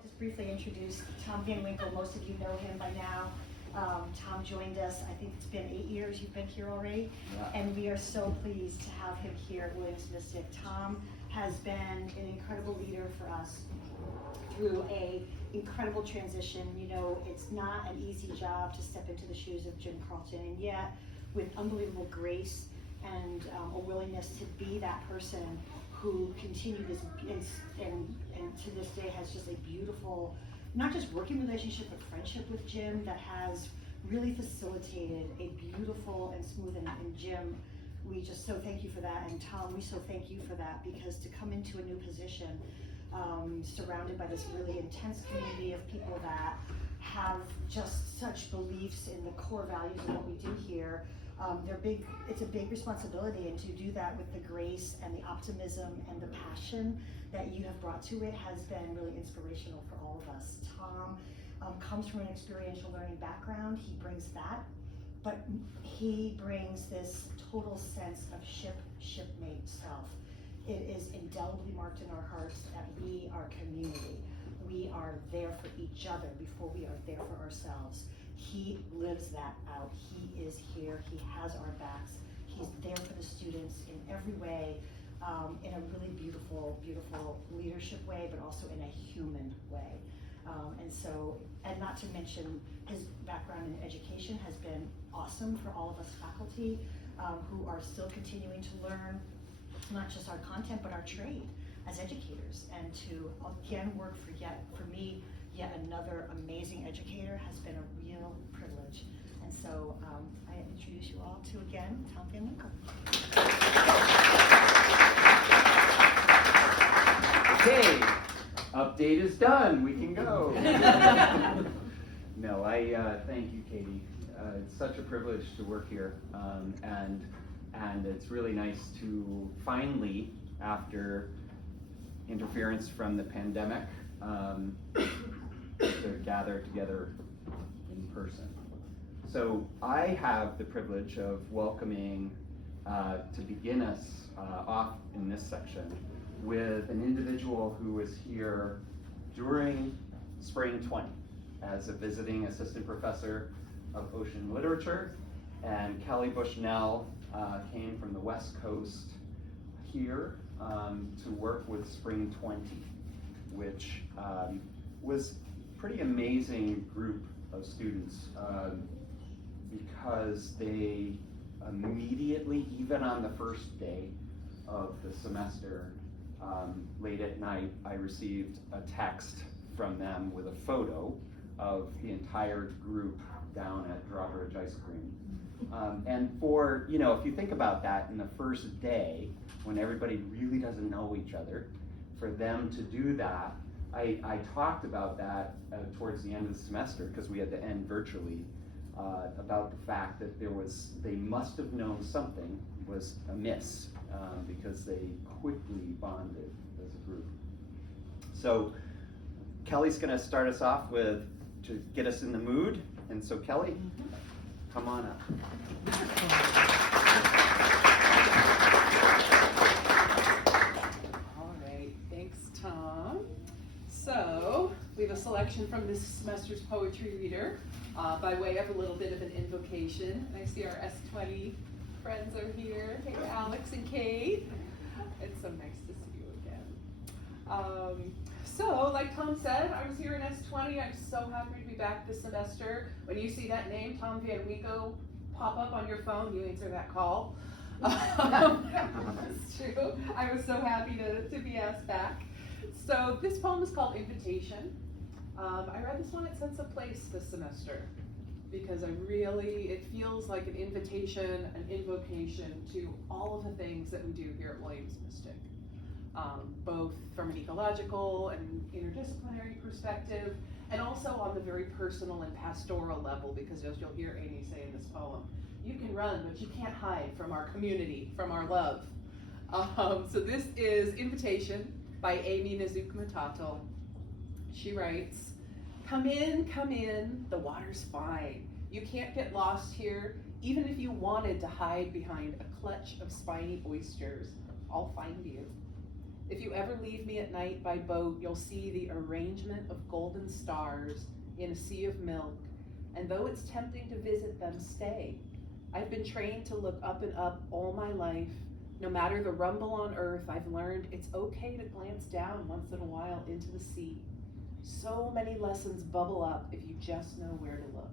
I'll just briefly introduce Tom Van Winkle. Most of you know him by now. Tom joined us, I think it's been 8 years you've been here already, and we are so pleased to have him here at Williams Mystic. Tom has been an incredible leader for us through a incredible transition. You know, it's not an easy job to step into the shoes of Jim Carlton, and yet with unbelievable grace and a willingness to be that person who continued this and to this day has just a beautiful, not just working relationship, but friendship with Jim that has really facilitated a beautiful and smooth, and Jim, we just so thank you for that, and Tom, we so thank you for that, because to come into a new position surrounded by this really intense community of people that have just such beliefs in the core values of what we do here, it's a big responsibility, and to do that with the grace and the optimism and the passion that you have brought to it has been really inspirational for all of us. Tom comes from an experiential learning background. He brings that, but he brings this total sense of shipmate self. It is indelibly marked in our hearts that we are community. We are there for each other before we are there for ourselves. He lives that out. He is here. He has our backs. He's there for the students in every way, in a really beautiful, beautiful leadership way, but also in a human way. And not to mention, his background in education has been awesome for all of us faculty who are still continuing to learn not just our content, but our trade as educators, and to again work for me, yet another amazing educator has been a real privilege. And so I introduce you all to, again, Tom Van Winkle. Okay, update is done, we can go. No, I thank you, Katie. It's such a privilege to work here, and it's really nice to finally, after interference from the pandemic, to gather together in person. So I have the privilege of welcoming, to begin us off in this section, with an individual who was here during spring 20 as a visiting assistant professor of ocean literature, and Kelly Bushnell came from the West Coast here to work with Spring 20, which was a pretty amazing group of students because they immediately, even on the first day of the semester, late at night, I received a text from them with a photo of the entire group down at Drawbridge Ice Cream. And for, if you think about that, in the first day, when everybody really doesn't know each other, for them to do that, I talked about that towards the end of the semester, because we had to end virtually, about the fact that they must have known something was amiss, because they quickly bonded as a group. So Kelly's gonna start us off to get us in the mood, and so Kelly, come on up. All right, thanks, Tom. So we have a selection from this semester's poetry reader by way of a little bit of an invocation. I see our S20 friends are here. Hey, Alex and Kate. It's so nice to see you again. So, like Tom said, I was here in S20. I'm so happy to be back this semester. When you see that name, Tom Van Winkle, pop up on your phone, you answer that call. It's true. I was so happy to be asked back. So this poem is called Invitation. I read this one at Sense of Place this semester because it feels like an invitation, an invocation to all of the things that we do here at Williams Mystic. Both from an ecological and interdisciplinary perspective, and also on the very personal and pastoral level, because as you'll hear Amy say in this poem, you can run, but you can't hide from our community, from our love. So this is Invitation by Amy Nezuk-Matato. She writes, come in, the water's fine. You can't get lost here, even if you wanted to hide behind a clutch of spiny oysters. I'll find you. If If you ever leave me at night by boat, you'll see the arrangement of golden stars in a sea of milk, and though it's tempting to visit them, stay. I've been trained to look up and up all my life. No matter the rumble on earth, I've learned it's okay to glance down once in a while into the sea. So many lessons bubble up if you just know where to look.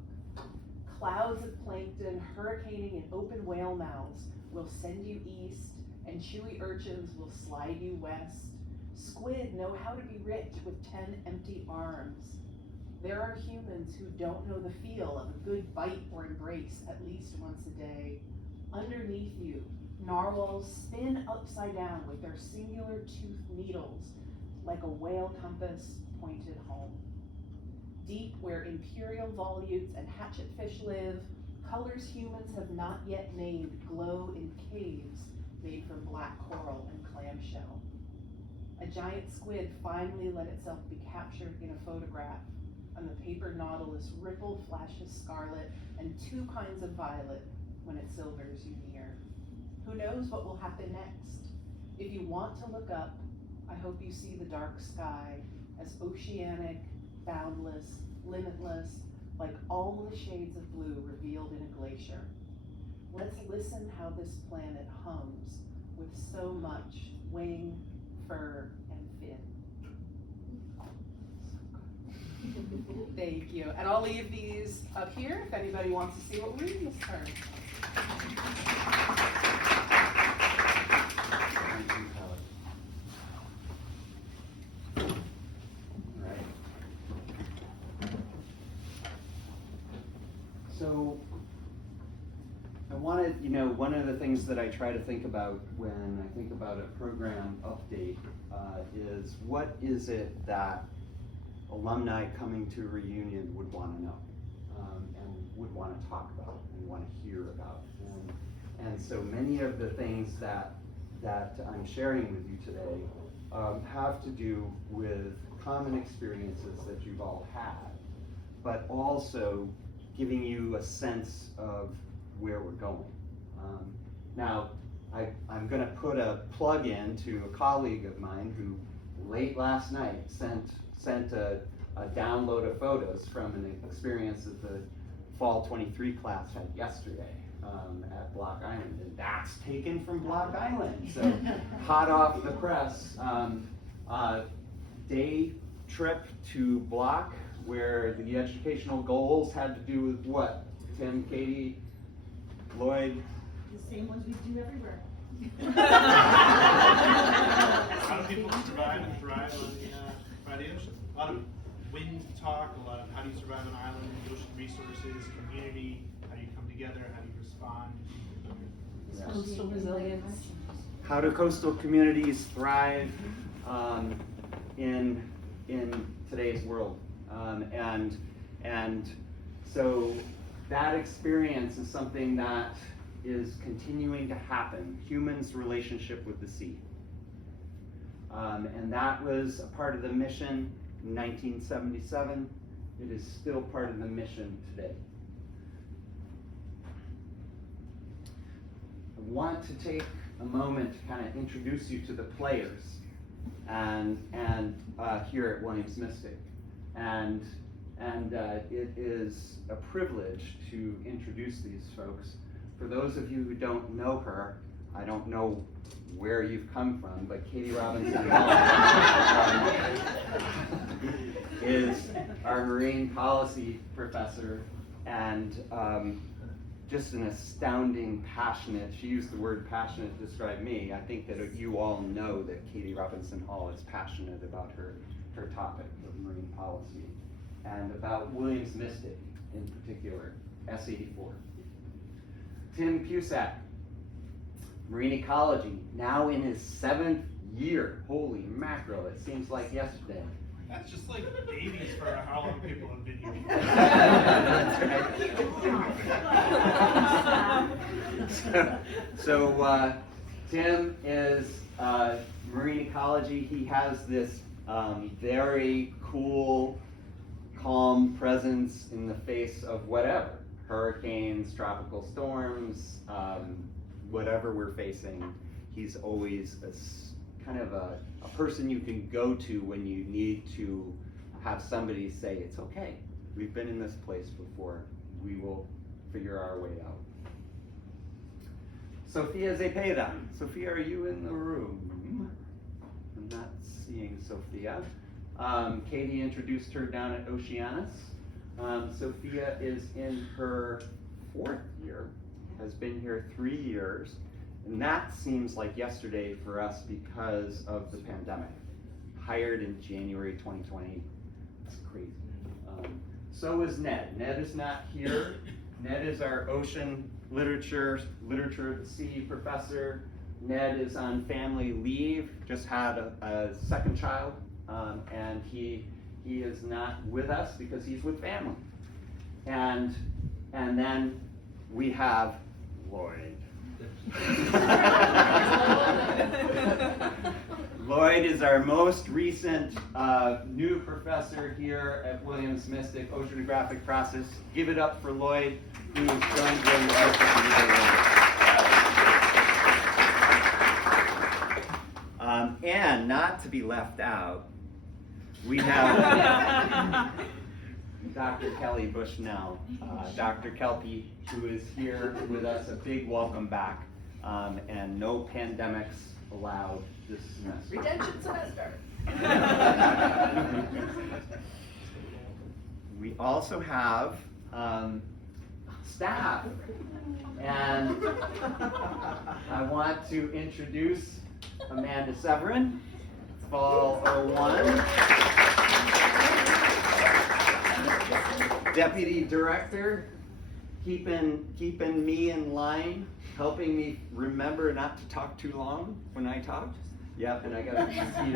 Clouds of plankton hurricaning in open whale mouths will send you east, and chewy urchins will slide you west. Squid know how to be rich with 10 empty arms. There are humans who don't know the feel of a good bite or embrace at least once a day. Underneath you, narwhals spin upside down with their singular toothed needles like a whale compass pointed home. Deep where imperial volutes and hatchetfish live, colors humans have not yet named glow in caves made from black coral and clamshell. A giant squid finally let itself be captured in a photograph, and the paper nautilus ripple flashes scarlet and 2 kinds of violet when it silvers you near. Who knows what will happen next? If you want to look up, I hope you see the dark sky as oceanic, boundless, limitless, like all the shades of blue revealed in a glacier. Let's listen how this planet hums with so much wing, fur, and fin. Thank you. And I'll leave these up here if anybody wants to see what we're reading this term. So I wanted, one of the things that I try to think about when I think about a program update is what is it that alumni coming to a reunion would want to know and would want to talk about and want to hear about. And so many of the things that I'm sharing with you today have to do with common experiences that you've all had, but also giving you a sense of where we're going. Now, I'm going to put a plug in to a colleague of mine who late last night sent a download of photos from an experience that the Fall 23 class had yesterday at Block Island, and that's taken from Block Island. So hot off the press, day trip to Block, where the educational goals had to do with what? Tim, Katie, Lloyd? The same ones we do everywhere. How do people survive and thrive by the ocean? A lot of wind talk, a lot of how do you survive on an island, ocean resources, community, how do you come together, how do you respond? Coastal resilience. How do coastal communities thrive in today's world? And so that experience is something that is continuing to happen, humans' relationship with the sea. And that was a part of the mission in 1977. It is still part of the mission today. I want to take a moment to kind of introduce you to the players and here at Williams Mystic. And it is a privilege to introduce these folks. For those of you who don't know her, I don't know where you've come from, but Katie Robinson is our marine policy professor, and just an astounding, passionate, she used the word passionate to describe me. I think that you all know that Katie Robinson Hall is passionate about her topic of marine policy and about Williams Mystic in particular, S84. Tim Pusak, marine ecology, now in his 7th year. Holy mackerel, it seems like yesterday. That's just like babies for how long people have been here. So Tim is marine ecology. He has this very cool, calm presence in the face of whatever. Hurricanes, tropical storms, whatever we're facing, he's always kind of a person you can go to when you need to have somebody say, it's okay, we've been in this place before, we will figure our way out. Sophia Zepeda. Sophia, are you in the room? I'm not seeing Sophia. Katie introduced her down at Oceanus. Sophia is in her 4th year, has been here 3 years, and that seems like yesterday for us because of the pandemic. Hired in January 2020, it's crazy. So is Ned. Ned is not here. Ned is our ocean literature of the sea professor. Ned is on family leave, just had a second child, and he is not with us because he's with family. And then we have Lloyd. Lloyd is our most recent new professor here at Williams Mystic Oceanographic Process. Give it up for Lloyd, who's joined Williams Mystic. And not to be left out, we have Dr. Kelly Bushnell, Dr. Kelpie, who is here with us. A big welcome back, and no pandemics allowed this semester. Redemption semester. We also have staff, and I want to introduce Amanda Severin, Fall 01. Deputy Director, keeping me in line, helping me remember not to talk too long when I talk. Yep, and I got to speed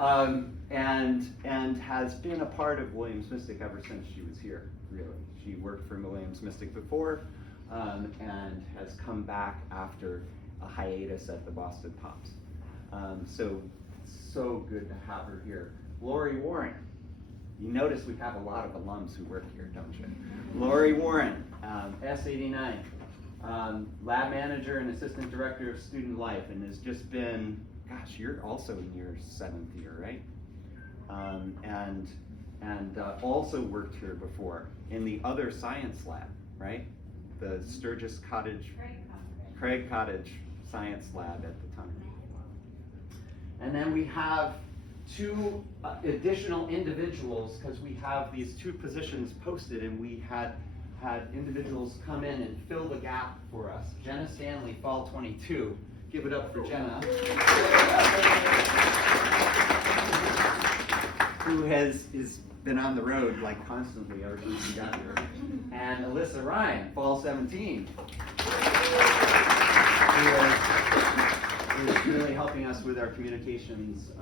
up. And has been a part of Williams Mystic ever since she was here, really. She worked for Williams Mystic before, and has come back after a hiatus at the Boston Pops. So good to have her here. Lori Warren. You notice we have a lot of alums who work here, don't you? Lori Warren, S89, lab manager and assistant director of student life, and has just been, gosh, you're also in your 7th year, right? And also worked here before in the other science lab, right? The Sturgis Cottage, Craig Cottage Science Lab at the time. And then we have 2 additional individuals, because we have these 2 positions posted, and we had individuals come in and fill the gap for us. Jenna Stanley, Fall 22. Give it up for Jenna. Who has been on the road like constantly ever since we got here. And Alyssa Ryan, Fall 17. Who is really helping us with our communications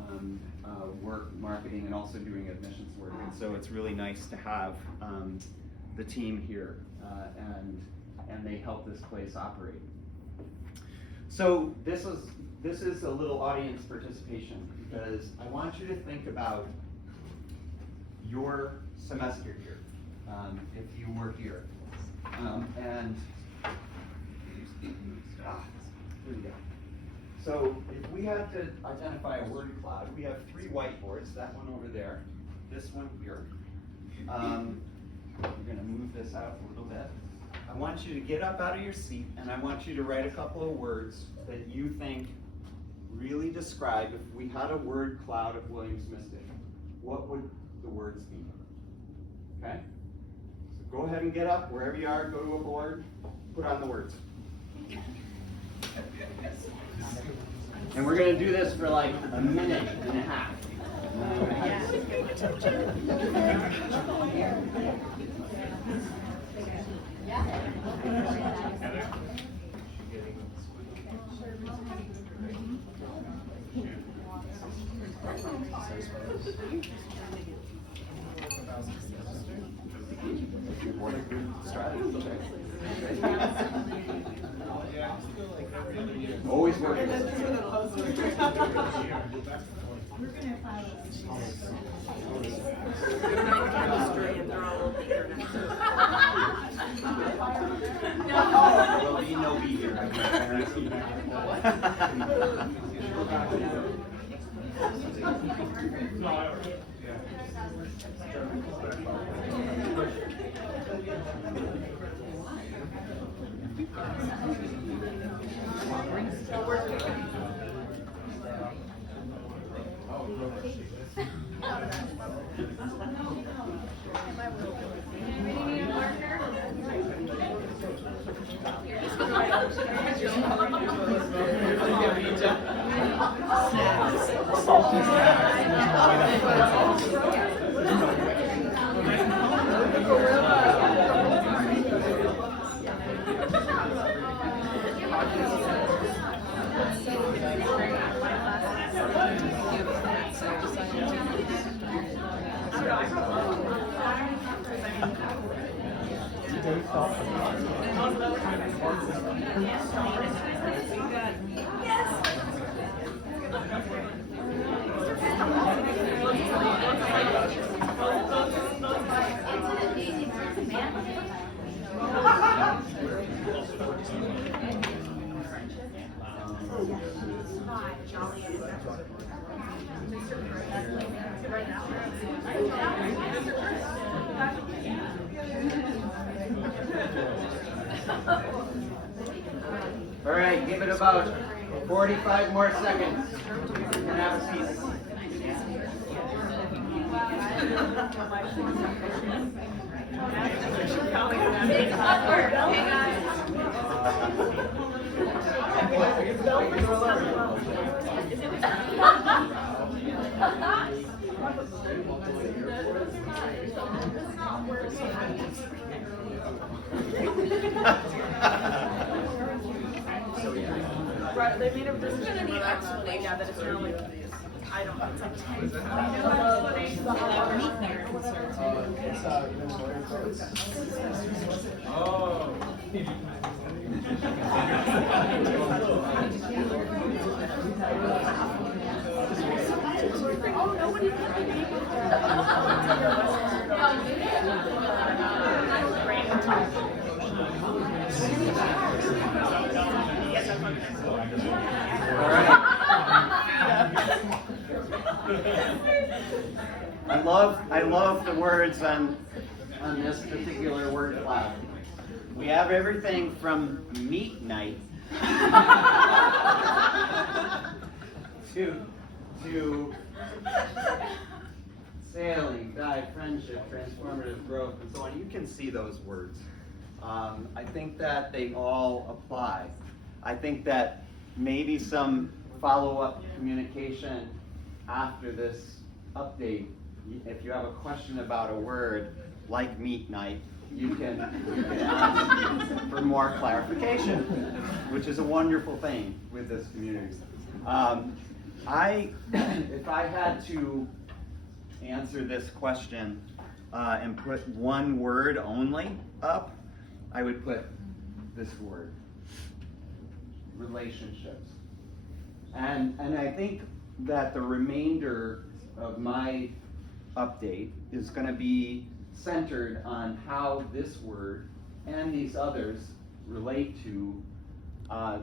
work, marketing, and also doing admissions work. And so it's really nice to have the team here, and they help this place operate. So this is a little audience participation, because I want you to think about your semester here, if you were here, here we go. So if we had to identify a word cloud, we have 3 whiteboards, that one over there, this one here. We're gonna move this out a little bit. I want you to get up out of your seat, and I want you to write a couple of words that you think really describe, if we had a word cloud at Williams Mystic, what would the words be? Okay? So go ahead and get up, wherever you are, go to a board, put on the words. And we're going to do this for like a minute and a half. Always working. We're gonna follow Well, be no be here. All right, give it about 45 more seconds. And have a seat. Right, they made this is gonna need explanation that it's really, I don't know, it's like 10. Oh, nobody I love the words on this particular word cloud. We have everything from meat night to sailing, dive, friendship, transformative growth, and so on. You can see those words. I think that they all apply. I think that maybe some follow-up communication after this update, if you have a question about a word like meat night, you can ask for more clarification, which is a wonderful thing with this community. If I had to answer this question and put one word only up, I would put this word: relationships. And I think that the remainder of my update is going to be centered on how this word and these others relate to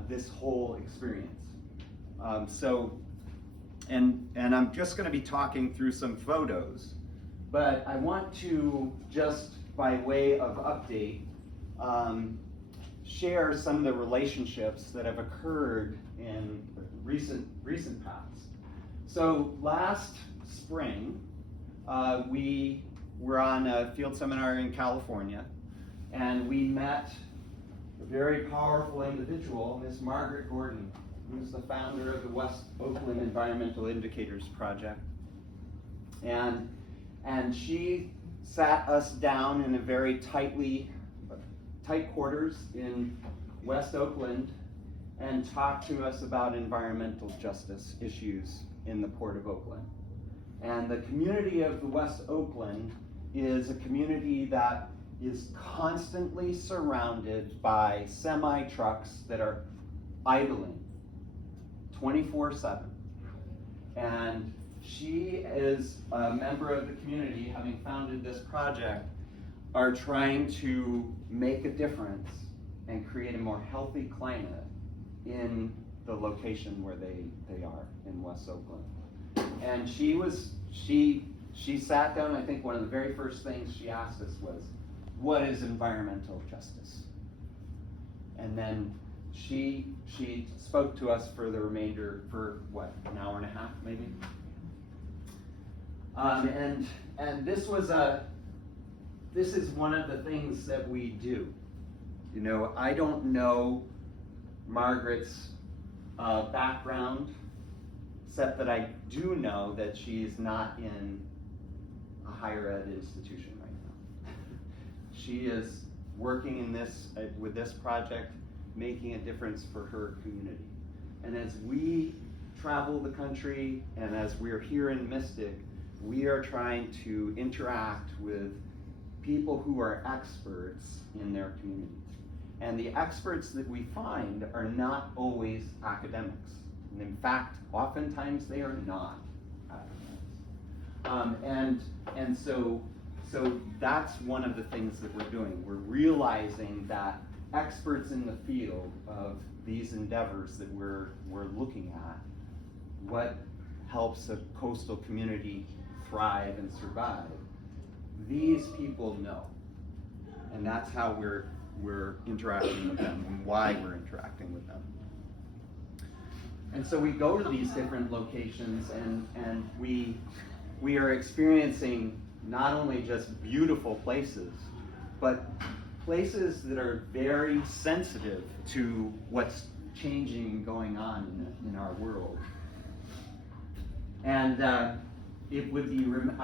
this whole experience. And I'm just going to be talking through some photos, but I want to just by way of update share some of the relationships that have occurred in recent past. So last spring, we were on a field seminar in California, and we met a very powerful individual, Ms. Margaret Gordon, who's the founder of the West Oakland Environmental Indicators Project. And she sat us down in a very tight quarters in West Oakland and talked to us about environmental justice issues in the Port of Oakland. And the community of the West Oakland is a community that is constantly surrounded by semi-trucks that are idling 24/7. And she is a member of the community, having founded this project, are trying to make a difference and create a more healthy climate in the location where they are in West Oakland. And she sat down. I think one of the very first things she asked us was, what is environmental justice? And then she spoke to us for the remainder, for what, an hour and a half maybe? And this is one of the things that we do. You know, I don't know Margaret's background, except that I do know that she is not in a higher ed institution right now. She is working in this with this project, making a difference for her community. And as we travel the country and as we're here in Mystic, we are trying to interact with people who are experts in their communities. And the experts that we find are not always academics. And in fact, oftentimes they are not academics. And so that's one of the things that we're doing. We're realizing that experts in the field of these endeavors that we're looking at, what helps a coastal community thrive and survive, these people know. And that's how we're interacting with them and why we're interacting with them. And so we go to these different locations and we are experiencing not only just beautiful places, but places that are very sensitive to what's changing and going on in our world. And I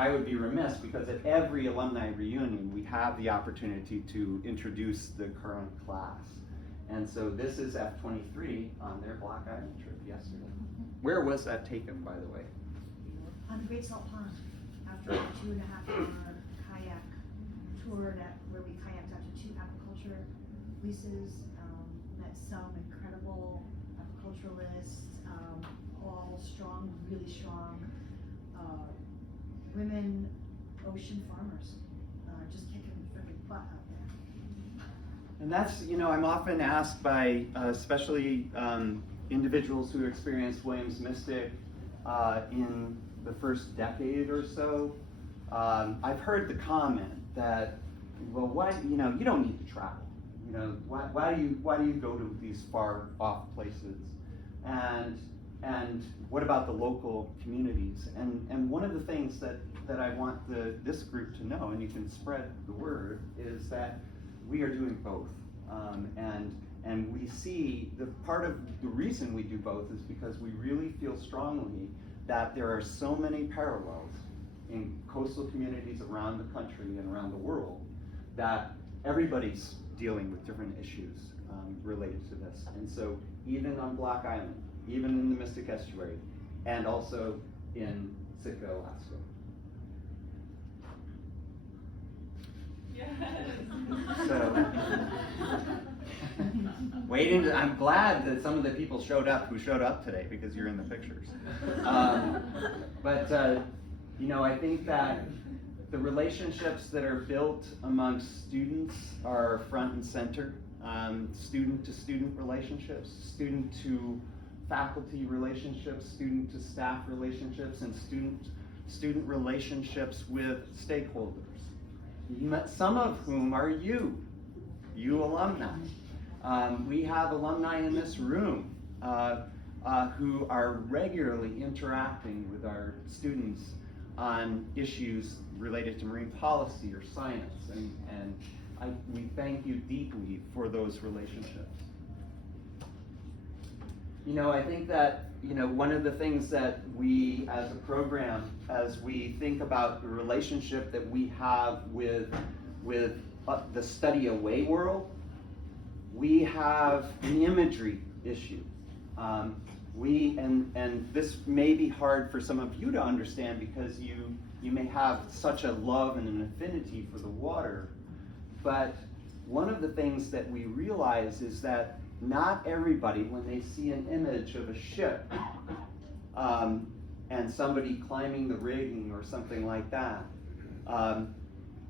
would be remiss, because at every alumni reunion we have the opportunity to introduce the current class. And so this is F23 on their Block Island trip yesterday. Where was that taken, by the way? On the Great Salt Pond, after a 2.5-hour kayak tour where we kayaked out to 2 apiculture leases, met some incredible apiculturalists, all strong, really strong women ocean farmers, just kicking freaking butt out there. And that's, you know, I'm often asked by especially individuals who experienced Williams Mystic in the first decade or so. I've heard the comment that, well, why, you know, you don't need to travel. You know, why do you go to these far off places? And what about the local communities? And one of the things that I want this group to know, and you can spread the word, is that we are doing both. And we see the part of the reason we do both is because we really feel strongly that there are so many parallels in coastal communities around the country and around the world that everybody's dealing with different issues related to this. And so even on Block Island, even in the Mystic Estuary, and also in Sitka, Alaska. Yes. So, I'm glad that some of the people showed up today, because you're in the pictures. You know, I think that the relationships that are built amongst students are front and center. Student to student relationships, student to faculty relationships, student to staff relationships, and student relationships with stakeholders. Some of whom are you alumni. We have alumni in this room who are regularly interacting with our students on issues related to marine policy or science, and we thank you deeply for those relationships. You know, I think that, you know, one of the things that we as a program, as we think about the relationship that we have with the study away world, we have an imagery issue. And this may be hard for some of you to understand, because you may have such a love and an affinity for the water. But one of the things that we realize is that not everybody, when they see an image of a ship and somebody climbing the rigging or something like that,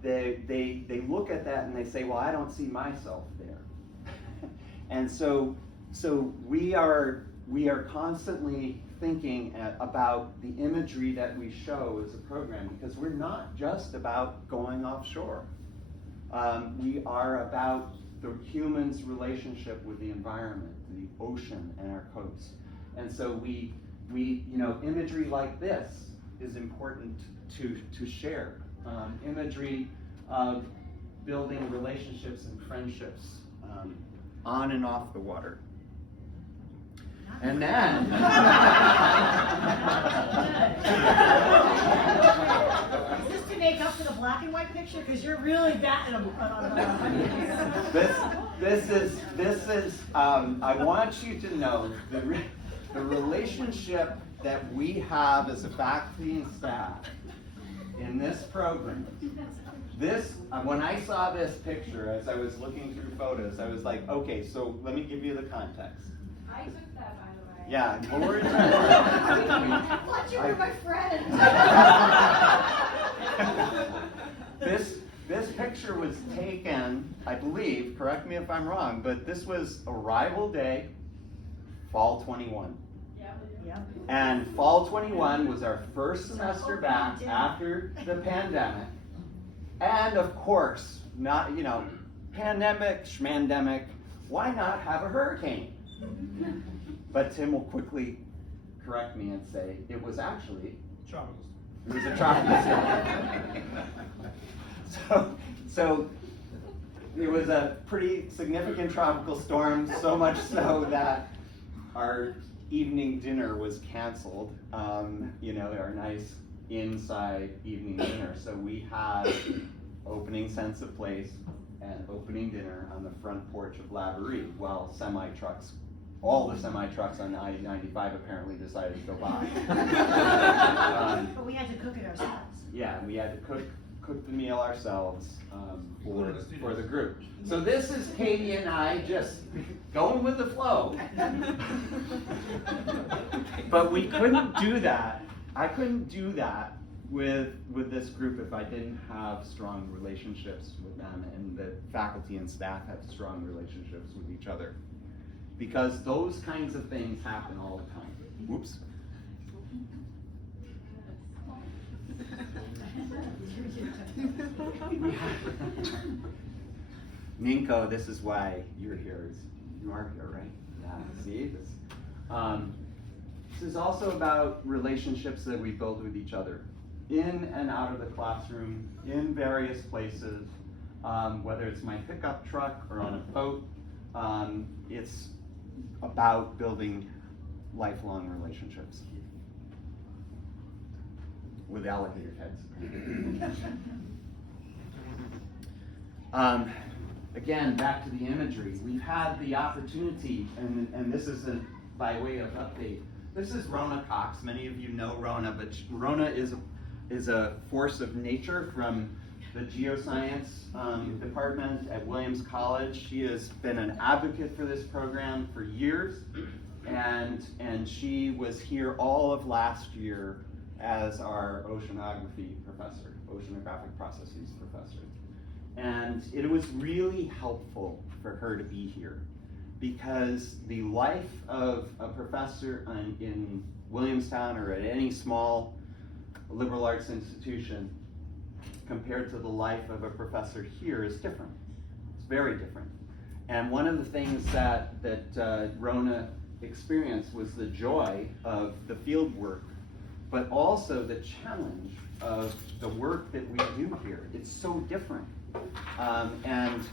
they look at that and they say, well, I don't see myself there. And so we are we are constantly thinking about the imagery that we show as a program, because we're not just about going offshore. We are about the human's relationship with the environment, the ocean and our coast. And so we imagery like this is important to share. Imagery of building relationships and friendships on and off the water. And then, Is this to make up for the black and white picture? Because you're really batting them. this is. I want you to know the relationship that we have as a faculty and staff in this program. When I saw this picture, as I was looking through photos, I was like, okay, so let me give you the context. I took that, by the way. Yeah, Lori. I thought you were my friend. This picture was taken, I believe, correct me if I'm wrong, but this was arrival day, fall 21. Yep. And fall 21 was our first semester back after the pandemic. And of course, not, pandemic, schmandemic, why not have a hurricane? But Tim will quickly correct me and say it was actually Tropical. It was a tropical storm. So it was a pretty significant tropical storm, so much so that our evening dinner was canceled. Our nice inside evening dinner. So we had opening sense of place and opening dinner on the front porch of Laverie while all the semi-trucks on I-95 apparently decided to go by. But we had to cook it ourselves. Yeah, we had to cook the meal ourselves for the group. So this is Katie and I just going with the flow. But we couldn't do that. I couldn't do that with this group if I didn't have strong relationships with them, and the faculty and staff have strong relationships with each other. Because those kinds of things happen all the time. Whoops. Ninko, this is why you're here. You are here, right? Yeah, see this? This is also about relationships that we build with each other, in and out of the classroom, in various places, whether it's my pickup truck or on a boat. It's about building lifelong relationships with alligator heads. Again, back to the imagery. We've had the opportunity, and this isn't by way of update. This is Rona Cox. Many of you know Rona, but Rona is a force of nature from the geoscience department at Williams College. She has been an advocate for this program for years, and she was here all of last year as our oceanography professor, oceanographic processes professor. And it was really helpful for her to be here, because the life of a professor in Williamstown or at any small liberal arts institution compared to the life of a professor here is different. It's very different. And one of the things that Rona experienced was the joy of the field work, but also the challenge of the work that we do here. It's so different. And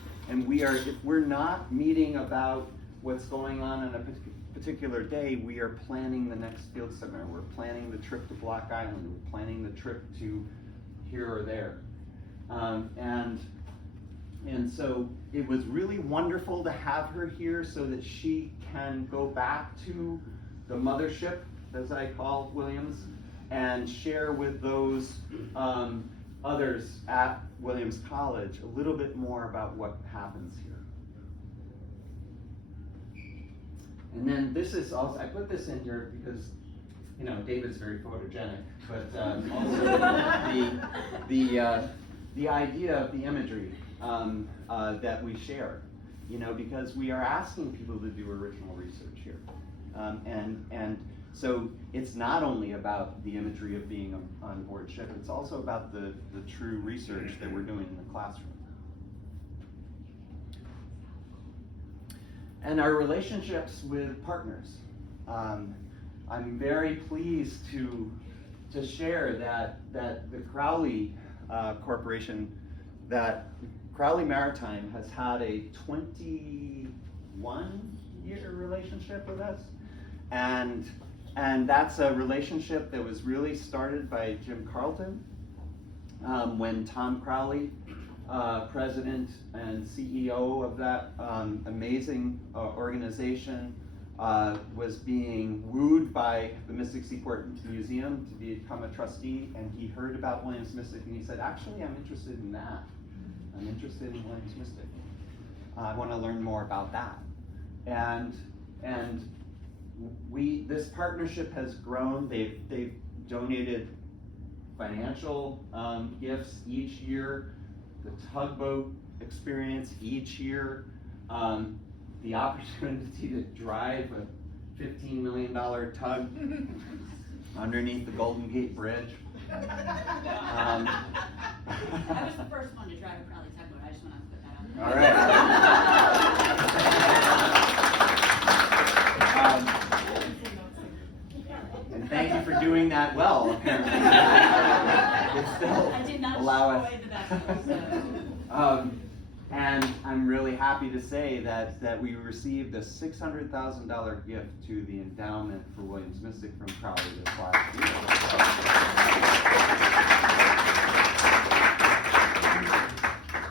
we're not meeting about what's going on in a particular day. We are planning the next field seminar. We're planning the trip to Block Island. We're planning the trip to here or there. And so it was really wonderful to have her here so that she can go back to the mothership, as I call Williams, and share with those others at Williams College a little bit more about what happens here. And then this is also, I put this in here because, David's very photogenic, but also the idea of the imagery that we share, because we are asking people to do original research here. And so it's not only about the imagery of being on board ship, it's also about the true research that we're doing in the classroom. And our relationships with partners. I'm very pleased to share that the Crowley Corporation, that Crowley Maritime has had a 21-year relationship with us. And that's a relationship that was really started by Jim Carlton when Tom Crowley, president and CEO of that amazing organization, was being wooed by the Mystic Seaport Museum to become a trustee, and he heard about Williams Mystic and he said, actually, I'm interested in that. I'm interested in Williams Mystic. I want to learn more about that. And this partnership has grown. They've donated financial gifts each year, the tugboat experience each year, the opportunity to drive a $15 million tug underneath the Golden Gate Bridge. I was the first one to drive a Crowley tugboat. I just want to put that out there. All right. And thank you for doing that well, apparently. I did not destroy the vessel. And I'm really happy to say that we received a $600,000 gift to the endowment for Williams Mystic from Crowley this last year.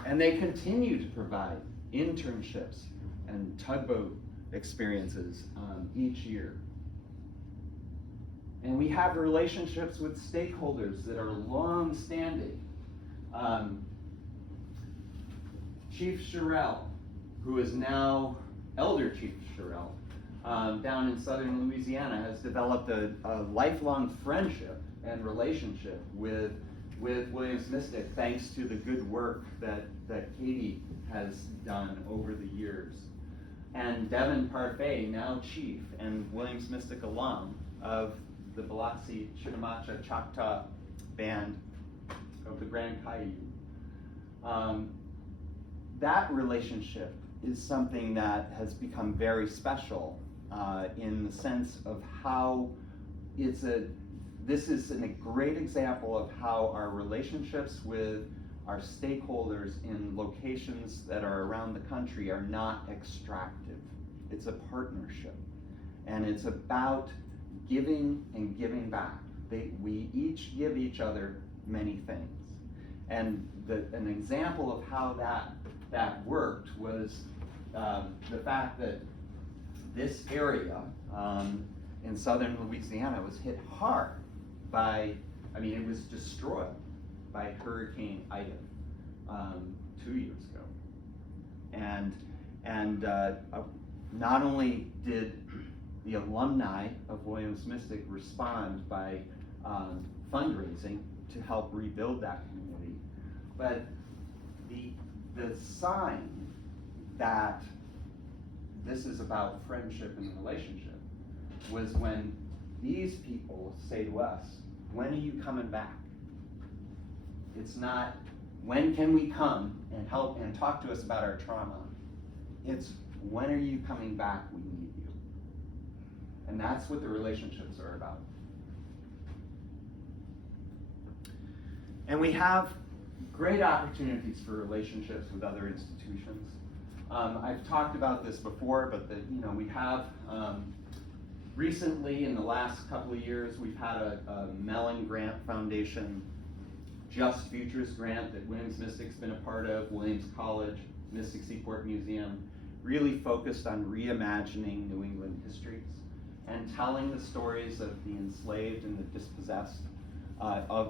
And they continue to provide internships and tugboat experiences each year. And we have relationships with stakeholders that are long-standing. Chief Sherrill, who is now Elder Chief Sherrill, down in southern Louisiana, has developed a lifelong friendship and relationship with Williams Mystic, thanks to the good work that Katie has done over the years. And Devin Parfait, now Chief and Williams Mystic alum of the Biloxi Chitimacha Choctaw Band of the Grand Caillou. That relationship is something that has become very special in the sense of how this is a great example of how our relationships with our stakeholders in locations that are around the country are not extractive. It's a partnership, and it's about giving and giving back. We each give each other many things. And an example of how that worked was the fact that this area in southern Louisiana was hit hard by, it was destroyed by Hurricane Ida 2 years ago. And not only did the alumni of Williams Mystic respond by fundraising to help rebuild that community, but the sign that this is about friendship and relationship was when these people say to us, when are you coming back? It's not, when can we come and help and talk to us about our trauma? It's, when are you coming back? We need you. And that's what the relationships are about. And we have great opportunities for relationships with other institutions. I've talked about this before, but we have recently, in the last couple of years, we've had a Mellon Grant Foundation Just Futures grant that Williams Mystic's been a part of, Williams College, Mystic Seaport Museum, really focused on reimagining New England histories and telling the stories of the enslaved and the dispossessed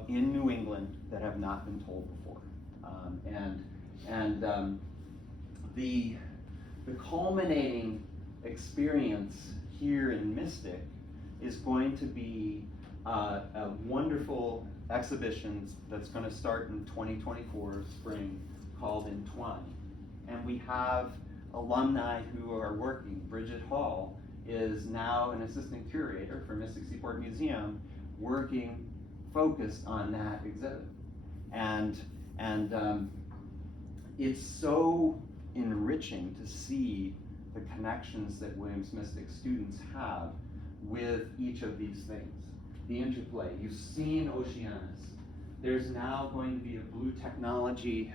in New England that have not been told before. The culminating experience here in Mystic is going to be a wonderful exhibition that's going to start in 2024 spring called Entwine. And we have alumni who are working. Bridget Hall is now an assistant curator for Mystic Seaport Museum, working focused on that exhibit. And it's so enriching to see the connections that Williams Mystic students have with each of these things. The interplay, you've seen Oceanus. There's now going to be a blue technology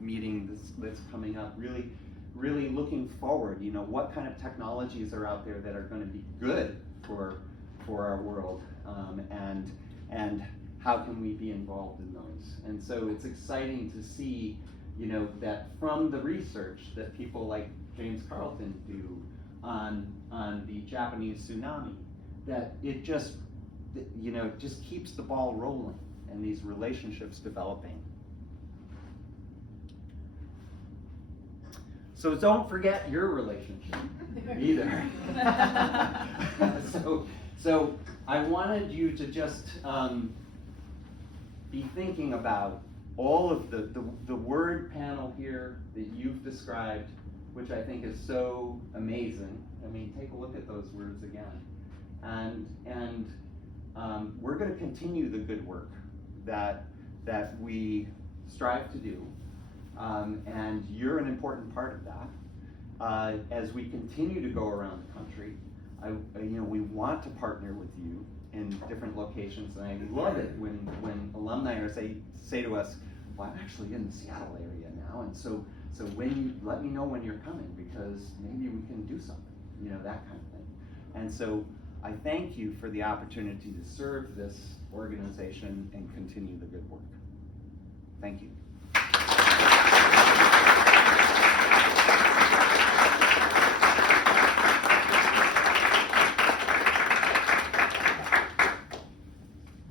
meeting that's coming up, really looking forward, you know, what kind of technologies are out there that are going to be good for our world, and how can we be involved in those. And so it's exciting to see, you know, that from the research that people like James Carlton do on the Japanese tsunami, that it just, you know, just keeps the ball rolling and these relationships developing. So don't forget your relationship either. So I wanted you to just be thinking about all of the word panel here that you've described, which I think is so amazing. I mean, take a look at those words again. And we're going to continue the good work that we strive to do. And you're an important part of that. As we continue to go around the country, we want to partner with you in different locations, and I love it when alumni say to us, well, I'm actually in the Seattle area now, and so when you let me know when you're coming, because maybe we can do something, you know, that kind of thing. And so I thank you for the opportunity to serve this organization and continue the good work. Thank you.